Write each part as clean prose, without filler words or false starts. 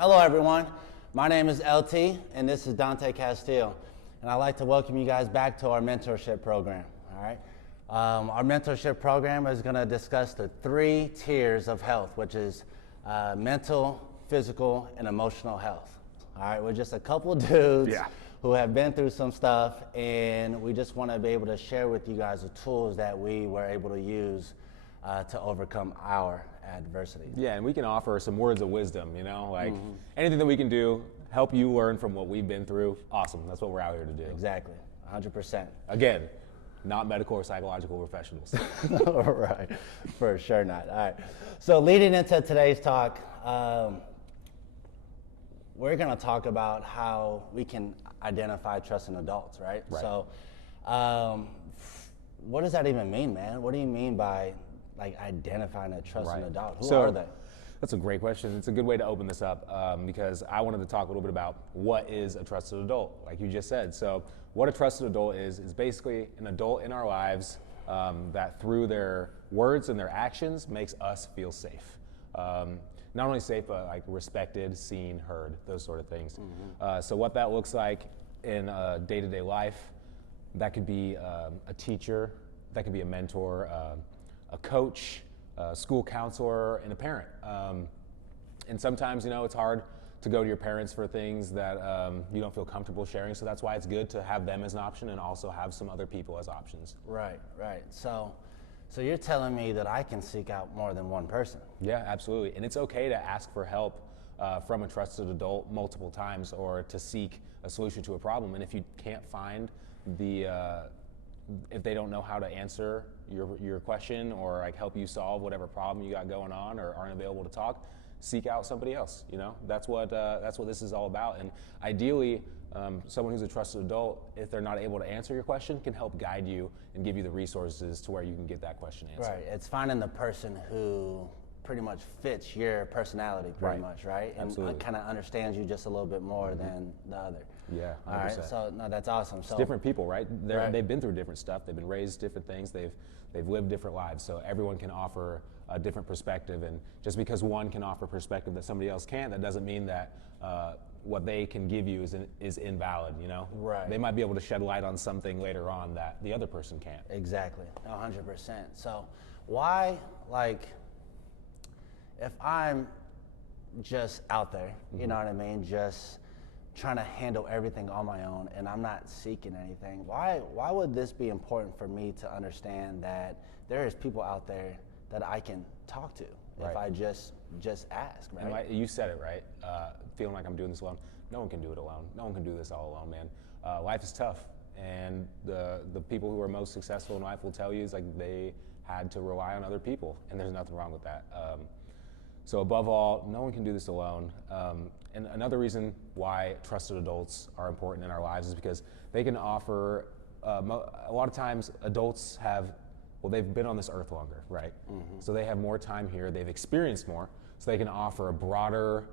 Hello everyone, my name is LT and this is Dante Castillo, and I'd like to welcome you guys back to our mentorship program. All right, our mentorship program is going to discuss the 3 tiers of health, which is mental, physical, and emotional health. All right, we're just a couple dudes who have been through some stuff, and we just want to be able to share with you guys the tools that we were able to use to overcome our adversity. Yeah, and we can offer some words of wisdom, anything that we can do, help you learn from what we've been through. Awesome, that's what we're out here to do. Exactly, 100%. Again, not medical or psychological professionals. All right, for sure not. All right, so leading into today's talk, we're going to talk about how we can identify trusting adults, right? So what does that even mean, man? What do you mean by identifying a trusting adult? Who are they? That's a great question. It's a good way to open this up because I wanted to talk a little bit about what is a trusted adult, like you just said. So what a trusted adult is basically an adult in our lives that through their words and their actions makes us feel safe. Not only safe, but respected, seen, heard, those sort of things. So what that looks like in day-to-day life, that could be a teacher, that could be a mentor, a coach, a school counselor, and a parent. And sometimes, it's hard to go to your parents for things that you don't feel comfortable sharing. So that's why it's good to have them as an option and also have some other people as options. Right. So you're telling me that I can seek out more than one person? Yeah, absolutely. And it's okay to ask for help from a trusted adult multiple times or to seek a solution to a problem. And if you can't find if they don't know how to answer your question or help you solve whatever problem you got going on or aren't available to talk, seek out somebody else. That's what this is all about. And ideally, someone who's a trusted adult, if they're not able to answer your question, can help guide you and give you the resources to where you can get that question answered. Right. It's finding the person who pretty much fits your personality pretty much, right? And kind of understands you just a little bit more than the other. Yeah, 100%. All right, so no, that's awesome. It's different people, right? They've been through different stuff. They've been raised different things. They've lived different lives. So everyone can offer a different perspective. And just because one can offer perspective that somebody else can't, that doesn't mean that what they can give you is invalid, Right. They might be able to shed light on something later on that the other person can't. Exactly, 100%. So why, if I'm just out there, you know what I mean, just trying to handle everything on my own and I'm not seeking anything, why would this be important for me to understand that there is people out there that I can talk to if I just ask, right? And you said it, right? Feeling like I'm doing this alone. No one can do it alone. No one can do this all alone, man. Life is tough, and the people who are most successful in life will tell you they had to rely on other people, and there's nothing wrong with that. So above all, no one can do this alone. And another reason why trusted adults are important in our lives is because they can offer, a lot of times adults they've been on this earth longer, right? So they have more time here, they've experienced more, so they can offer a broader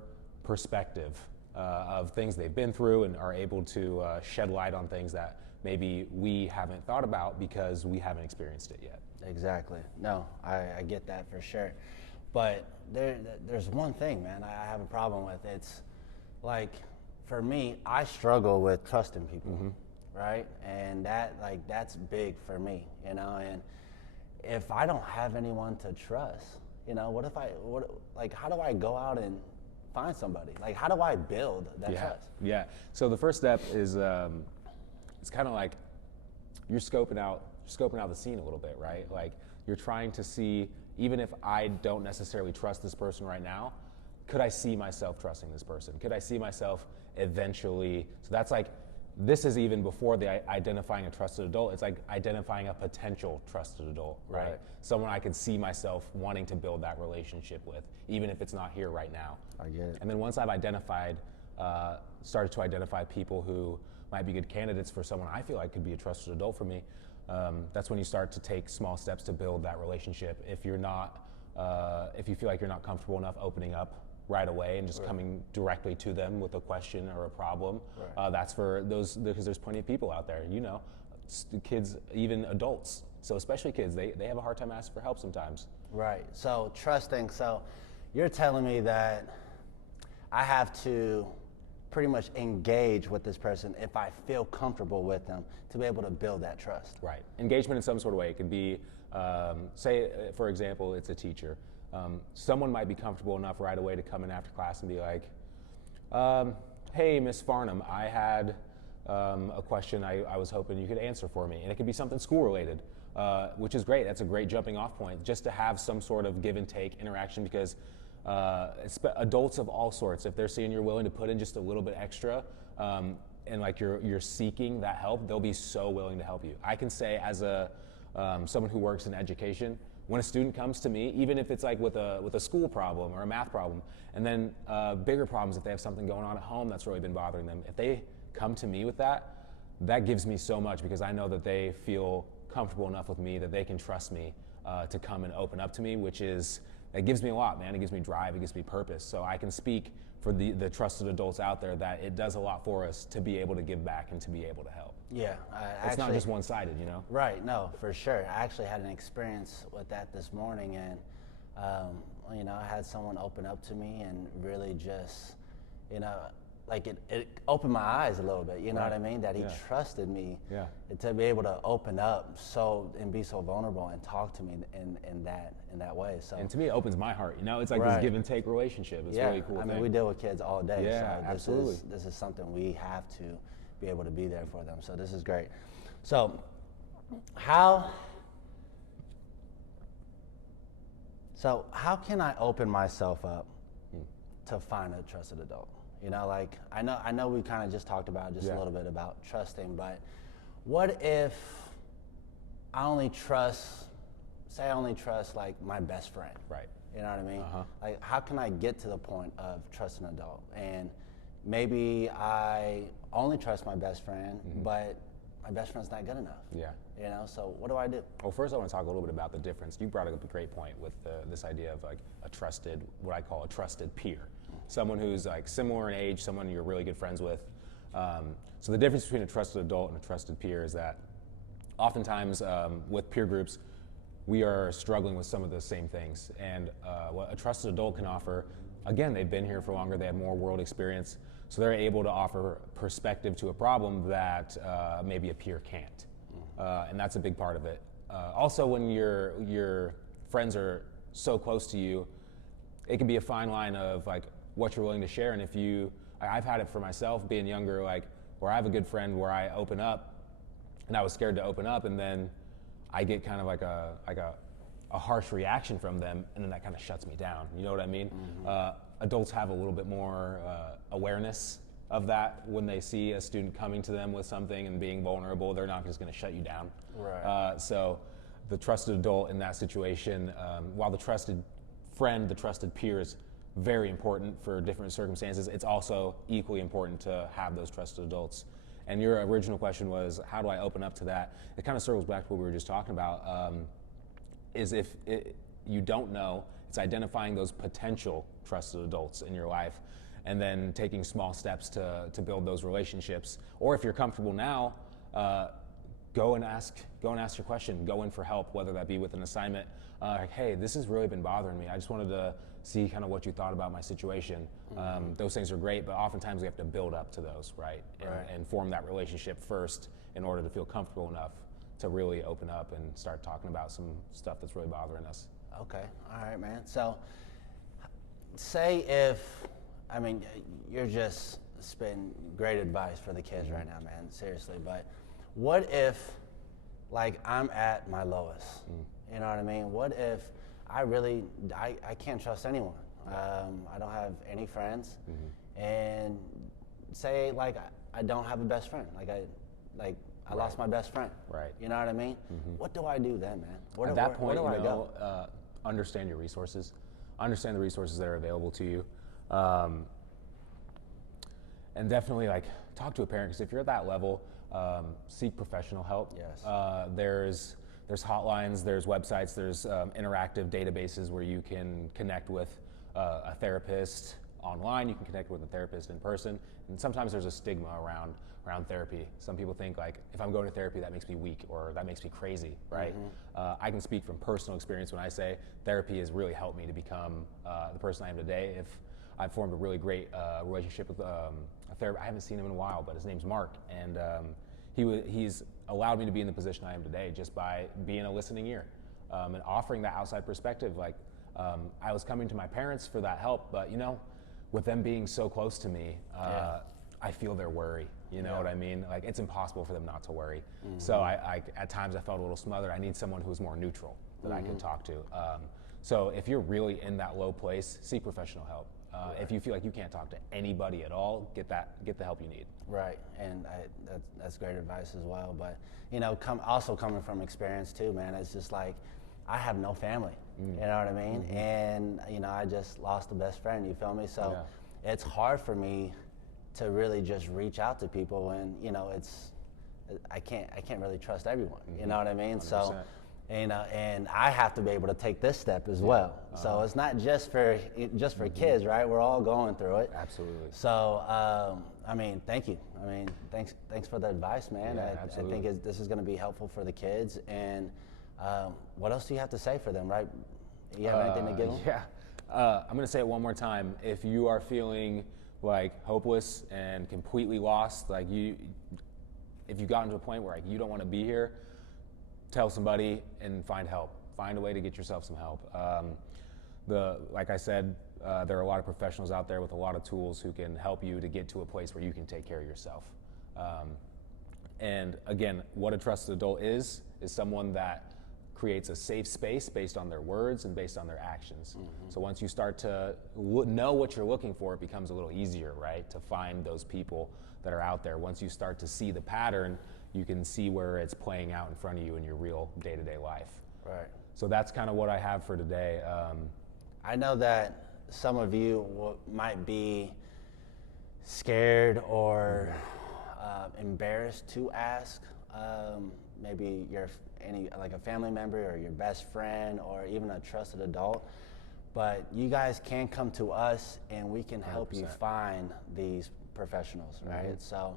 perspective of things they've been through and are able to shed light on things that maybe we haven't thought about because we haven't experienced it yet. Exactly. No, I get that for sure. But there's one thing, man, I have a problem with. It's for me, I struggle with trusting people, right? And that's big for me, and if I don't have anyone to trust, how do I go out and find somebody? How do I build that trust? Yeah. So the first step is it's kind of like you're scoping out the scene a little bit, right? You're trying to see, even if I don't necessarily trust this person right now, could I see myself trusting this person? Could I see myself eventually? So that's this is even before the identifying a trusted adult. It's identifying a potential trusted adult, right? Someone I could see myself wanting to build that relationship with, even if it's not here right now. I get it. And then once I've started to identify people who might be good candidates for someone I feel like could be a trusted adult for me, that's when you start to take small steps to build that relationship. If you feel like you're not comfortable enough opening up right away and just coming directly to them with a question or a problem, that's for those, because there's plenty of people out there, kids, even adults. So especially kids, they have a hard time asking for help sometimes. Right. So trusting. So you're telling me that I have to pretty much engage with this person if I feel comfortable with them to be able to build that trust. Right. Engagement in some sort of way. It could be, say, for example, it's a teacher. Someone might be comfortable enough right away to come in after class and be like, hey, Miss Farnham, I had a question I was hoping you could answer for me. And it could be something school related, which is great. That's a great jumping off point, just to have some sort of give and take interaction, because adults of all sorts, if they're seeing you're willing to put in just a little bit extra, and like you're seeking that help, they'll be so willing to help you. I can say, as someone who works in education, when a student comes to me, even if it's like with a school problem or a math problem, and then bigger problems if they have something going on at home that's really been bothering them, if they come to me with that gives me so much, because I know that they feel comfortable enough with me that they can trust me to come and open up to me, it gives me a lot, man. It gives me drive, it gives me purpose. So I can speak for the trusted adults out there that it does a lot for us to be able to give back and to be able to help. Yeah. It's not just one-sided, you know? Right, no, for sure. I actually had an experience with that this morning, and I had someone open up to me and really just, like it opened my eyes a little bit, you know what I mean? That he trusted me to be able to open up and be so vulnerable and talk to me in that way. So, and to me, it opens my heart. It's like this give and take relationship. It's really cool. I mean, we deal with kids all day. Yeah, so absolutely. This is something we have to be able to be there for them. So this is great. So how can I open myself up to find a trusted adult? I know we kind of just talked about a little bit about trusting, but what if I only trust like my best friend? Right. You know what I mean? Like, how can I get to the point of trusting an adult? And maybe I only trust my best friend, but my best friend's not good enough. Yeah. So what do I do? Well, first I want to talk a little bit about the difference. You brought up a great point with this idea of like what I call a trusted peer. Someone who's like similar in age, someone you're really good friends with. So the difference between a trusted adult and a trusted peer is that oftentimes with peer groups, we are struggling with some of the same things. And what a trusted adult can offer, again, they've been here for longer, they have more world experience, so they're able to offer perspective to a problem that maybe a peer can't. And that's a big part of it. Also, when your friends are so close to you, it can be a fine line of like what you're willing to share. And I've had it for myself being younger, like where I have a good friend where I open up, and I was scared to open up, and then I get kind of like a harsh reaction from them, and then that kind of shuts me down. You know what I mean? Adults have a little bit more awareness of that. When they see a student coming to them with something and being vulnerable, they're not just going to shut you down. Right. So the trusted adult in that situation, while the trusted friend, the trusted peer is very important for different circumstances, it's also equally important to have those trusted adults. And your original question was, how do I open up to that? It kind of circles back to what we were just talking about, is if you don't know, it's identifying those potential trusted adults in your life and then taking small steps to build those relationships. Or if you're comfortable now, go and ask your question, go in for help, whether that be with an assignment, like, hey, this has really been bothering me. I just wanted to see kind of what you thought about my situation. Those things are great, but oftentimes we have to build up to those, right? And form that relationship first in order to feel comfortable enough to really open up and start talking about some stuff that's really bothering us. Okay, all right, man. So say you're just spitting great advice for the kids right now, man, seriously, but what if, like, I'm at my lowest? You know what I mean? What if I can't trust anyone? I don't have any friends, and say, like, I don't have a best friend. I lost my best friend. Right. You know what I mean? What do I do then, man? At that point, where do I go? Understand your resources. Understand the resources that are available to you. And definitely, like, talk to a parent, because if you're at that level, seek professional help. Yes. There's hotlines, there's websites, there's interactive databases where you can connect with a therapist online, you can connect with a therapist in person, and sometimes there's a stigma around therapy. Some people think, like, if I'm going to therapy, that makes me weak, or that makes me crazy, right? I can speak from personal experience when I say therapy has really helped me to become the person I am today. If I've formed a really great relationship with a therapist. I haven't seen him in a while, but his name's Mark, and he's allowed me to be in the position I am today just by being a listening ear and offering that outside perspective. Like I was coming to my parents for that help, but with them being so close to me, I feel their worry. You know what I mean? Like it's impossible for them not to worry. So I at times I felt a little smothered. I need someone who's more neutral that I can talk to. So if you're really in that low place, seek professional help. If you feel like you can't talk to anybody at all, get the help you need. Right, and that's great advice as well. But also coming from experience too, man, it's just like I have no family. You know what I mean? And I just lost a best friend. You feel me? So it's hard for me to really just reach out to people when I can't really trust everyone. You know what I mean? 100%. So. And I have to be able to take this step as well. So it's not just for kids, right? We're all going through it. Absolutely. So thank you. Thanks for the advice, man. Yeah, I think this is going to be helpful for the kids. And what else do you have to say for them, right? You have anything to give them? Yeah. I'm going to say it one more time. If you are feeling like hopeless and completely lost, like if you've gotten to a point where you don't want to be here, tell somebody and find help. Find a way to get yourself some help. Like I said, there are a lot of professionals out there with a lot of tools who can help you to get to a place where you can take care of yourself. And again, what a trusted adult is someone that creates a safe space based on their words and based on their actions. So once you start to know what you're looking for, it becomes a little easier, right, to find those people that are out there. Once you start to see the pattern, you can see where it's playing out in front of you in your real day-to-day life. Right. So that's kind of what I have for today. I know that some of you might be scared or embarrassed to ask maybe like a family member or your best friend or even a trusted adult. But you guys can come to us and we can help 100%. You find these professionals, right? So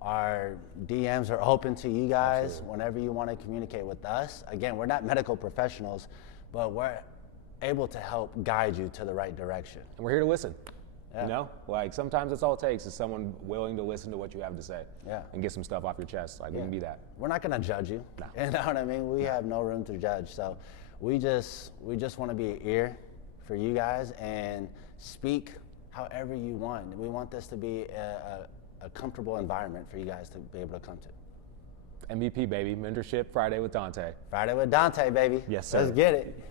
our DMs are open to you guys. Absolutely. Whenever you want to communicate with us. Again, we're not medical professionals, but we're able to help guide you to the right direction. And we're here to listen. Like sometimes that's all it takes is someone willing to listen to what you have to say and get some stuff off your chest. Like we can be that. We're not going to judge you. No. You know what I mean? We have no room to judge. So we just want to be an ear for you guys and speak however you want. We want this to be a comfortable environment for you guys to be able to come to. MVP, baby. Mentorship Friday with Dante. Friday with Dante, baby. Yes, sir. Let's get it.